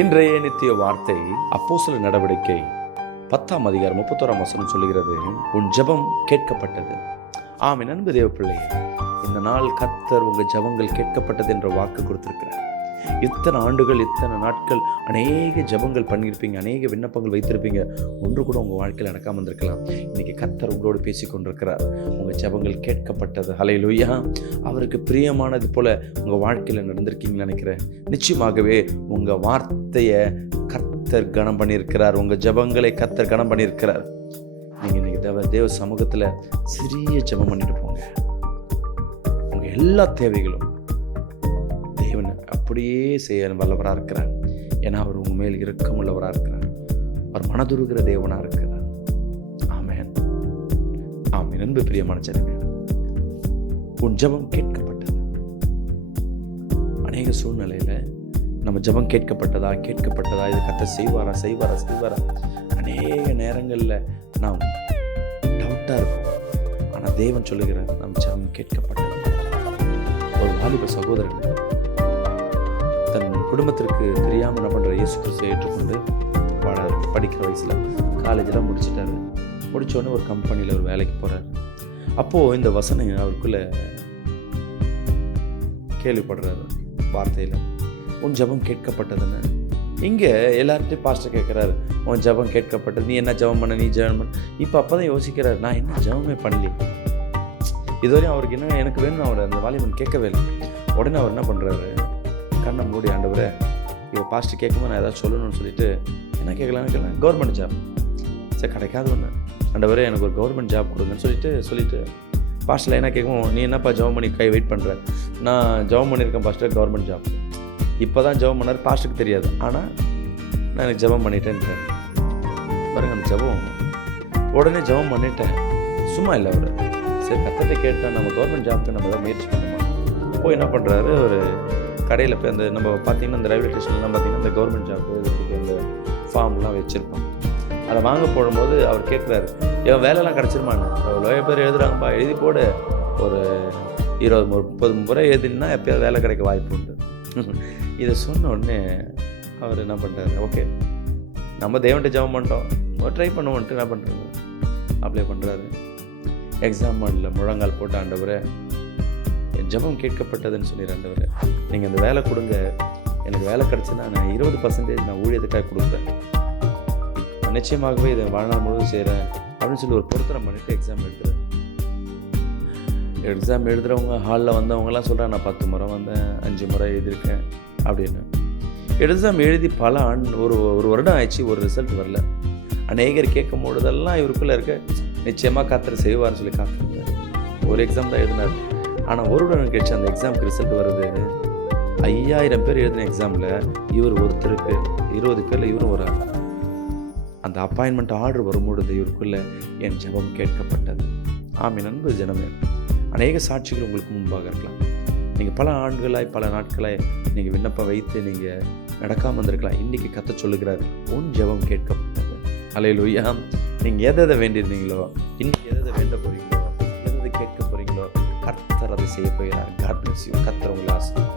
இன்றைய நித்திய வார்த்தை அப்போஸ்தலர் நடவடிக்கை 10ஆம் அதிகாரம் 31ஆம் வசனம் சொல்லுகிறது, உன் ஜெபம் கேட்கப்பட்டது. ஆமென். அன்பு தேவ பிள்ளையே, இந்த நாள் கர்த்தர் உங்கள் ஜெபங்கள் கேட்கப்பட்டது என்ற வாக்கு கொடுத்திருக்கிறார். இத்தனை ஆண்டுகள், இத்தனை நாட்கள் அநேக ஜெபங்கள் பண்ணியிருப்பீங்க, அநேக விண்ணப்பங்கள் வைத்திருப்பீங்க, ஒன்று கூட உங்கள் வாழ்க்கையில் நடக்காமல் இருந்திருக்கலாம். இன்னைக்கு கர்த்தர் உங்களோடு பேசி கொண்டிருக்கிறார். உங்கள் ஜெபங்கள் கேட்கப்பட்டது. ஹல்லேலூயா. அவருக்கு பிரியமானது போல உங்கள் வாழ்க்கையில் நடந்திருக்கீங்கன்னு நினைக்கிறேன். நிச்சயமாகவே உங்கள் வார்த்தையை கர்த்தர் கனம் பண்ணியிருக்கிறார். உங்கள் ஜெபங்களை கர்த்தர் கனம் பண்ணியிருக்கிறார். நீங்கள் இன்னைக்கு தேவ சமூகத்தில் சிறிய ஜெபம் பண்ணிட்டு போங்க. உங்கள் எல்லா தேவைகளும் தேவன் அப்படியே செய்ய வல்லவராக இருக்கிறார். ஏன்னா அவர் உங்கள் மேல் இரக்கம் உள்ளவராக இருக்கிறார். அவர் மனதுருகிற தேவனாக இருக்கிறார். ஆமென். ஆமென். அன்பு பிரியமான ஜனமே, உன் ஜெபம் கேட்கப்பட்டது. அநேக சூழ்நிலையில் நம்ம ஜெபம் கேட்கப்பட்டதா இது கர்த்தர் செய்வாரா அநேக நேரங்களில் நாம் டவுட்டாக இருப்போம். ஆனால் தேவன் சொல்லுகிறார், நம் ஜெபம் கேட்கப்பட்டது. ஒரு வாலிப சகோதரன் தன் குடும்பத்திற்கு தெரியாமல் என்ன பண்ணுற, இயேசு கிறிஸ்துவை ஏற்றுக்கொண்டு வாழாரு. படிக்கிற வயசில் காலேஜெலாம் முடித்தோடனே ஒரு கம்பெனியில் ஒரு வேலைக்கு போகிறார். அப்போது இந்த வசனம் அவருக்குள்ளே கேள்விப்படுறாரு. வார்த்தையில் உன் ஜெபம் கேட்கப்பட்டதுன்னு. இங்கே எல்லார்ட்டையும் பாஸ்டர் கேட்குறாரு, உன் ஜெபம் கேட்கப்பட்டது, நீ என்ன ஜெபம் பண்ண, நீ ஜெபம் பண்ண. இப்போ அப்போ தான் யோசிக்கிறார், நான் என்ன ஜெபமே பண்ணல. இதுவரையும் அவருக்கு என்ன எனக்கு வேணும்னு அவர் அந்த வாலிபன் கேட்கவே இல்லை. உடனே அவர் என்ன பண்ணுறாரு, கண்ணை மூடி, ஆண்டவரே இப்போ பாஸ்டர் கேட்கும்போது நான் ஏதாவது சொல்லணும்னு சொல்லிட்டு, என்ன கேட்கலாம், கவர்மெண்ட் ஜாப். சரி, கிடைக்காது ஒன்று, ஆண்டவரே எனக்கு ஒரு கவர்மெண்ட் ஜாப் கொடுங்கன்னு சொல்லிட்டு பாஸ்டரில் என்ன கேட்கும், நீ என்னப்பா ஜெபம் பண்ணி வெயிட் பண்ணுற, நான் ஜெபம் பண்ணியிருக்கேன் பாஸ்டர், கவர்மெண்ட் ஜாப். இப்போ தான் ஜெபம் பண்ணார், பாஸ்டருக்கு தெரியாது. ஆனால் நான் எனக்கு ஜெபம் பண்ணிட்டேன்றேன் பாருங்க. அந்த ஜெபம் உடனே ஜெபம் பண்ணிட்டேன், சும்மா இல்லை அவர். சரி, கர்த்தர்ட்ட கேட்டால் நம்ம கவர்மெண்ட் ஜாப்க்கு நம்ம தான் முயற்சி பண்ணுவோம். போய் என்ன பண்ணுறாரு, ஒரு கடையில் போய் அந்த நம்ம பார்த்திங்கன்னா இந்த ரயில்வே ஸ்டேஷன்லாம் பார்த்திங்கன்னா இந்த கவர்மெண்ட் ஜாப்பு இதுக்கு இந்த ஃபார்ம்லாம் வச்சுருப்பாங்க. அதை வாங்க போடும்போது அவர் கேட்குறாரு, என் வேலைலாம் கிடச்சிருமான்னு. எவ்வளோ பேர் எழுதுகிறாங்கப்பா, எழுதி போடு, ஒரு 20-30 முறை எழுதினா எப்போயாவது வேலை கிடைக்க வாய்ப்பு உண்டு. இதை சொன்ன உடனே அவர் என்ன பண்ணுறாரு, ஓகே நம்ம தேவன்கிட்ட ஜெபம் பண்ணிட்டோம், ட்ரை பண்ணுவோன்ட்டு என்ன பண்ணுறாரு, அப்ளை பண்ணுறாரு. எக்ஸாம் மாடலில் முழங்கால் போட்டு, ஆண்டவரே என் ஜெபம் கேட்கப்பட்டதுன்னு சொல்லிடுற, ஆண்டவரே நீங்கள் அந்த வேலை கொடுங்க, எனக்கு வேலை கிடச்சுன்னா நான் 20% நான் ஊழியத்துக்காக கொடுக்குறேன், நான் நிச்சயமாகவே இதை வாழ்நாள் முழுவதும் செய்கிறேன் அப்படின்னு சொல்லி ஒரு பொருத்தனை பண்ணிவிட்டு எக்ஸாம் எழுதுறேன். எக்ஸாம் எழுதுகிறவங்க ஹாலில் வந்தவங்கலாம் சொல்கிறாங்க, நான் 10 முறை வந்தேன், 5 முறை எழுதியிருக்கேன் அப்படின்னு. எக்ஸாம் எழுதி பல ஒரு வருடம் ஆயிடுச்சு, ஒரு ரிசல்ட் வரல. அநேகர் கேட்கும் பொழுதெல்லாம் இவருக்குள்ளே இருக்க, நிச்சயமாக கர்த்தர் செய்வார்னு சொல்லி காத்திருந்தார். ஒரு எக்ஸாம் தான் எழுதினார். ஆனால் ஒரு வருடம் கழிச்சு அந்த எக்ஸாமுக்கு ரிசல்ட் வருது. 5000 பேர் எழுதின எக்ஸாமில் இவர் ஒருத்தருக்கு 20 பேரில் இவரும் வராரு. அந்த அப்பாயின்மெண்ட் ஆர்டர் வரும்பொழுது இவருக்குள்ள என் ஜெபம் கேட்கப்பட்டது. ஆமென். அன்பு ஜனமே, அநேக சாட்சிகள் உங்களுக்கு முன்பாக இருக்கலாம். நீங்கள் பல ஆண்டுகளாய் பல நாட்களாய் நீங்கள் விண்ணப்பம் வைத்து நீங்கள் நடக்காமல் வந்திருக்கலாம். இன்றைக்கி கர்த்தர் சொல்லுகிறார், உன் ஜெபம் கேட்கப்பட்டது. ஹல்லேலூயா. நீங்கள் எதை வேண்டியிருந்தீங்களோ, இன்னைக்கு எதை வேண்ட போகிறீங்களோ, எதை கேட்க போகிறீங்களோ, கர்த்தர் அதை செய்ய போகிறார். God bless you. கர்த்தர் உங்களை ஆசீர்வதிப்பார்.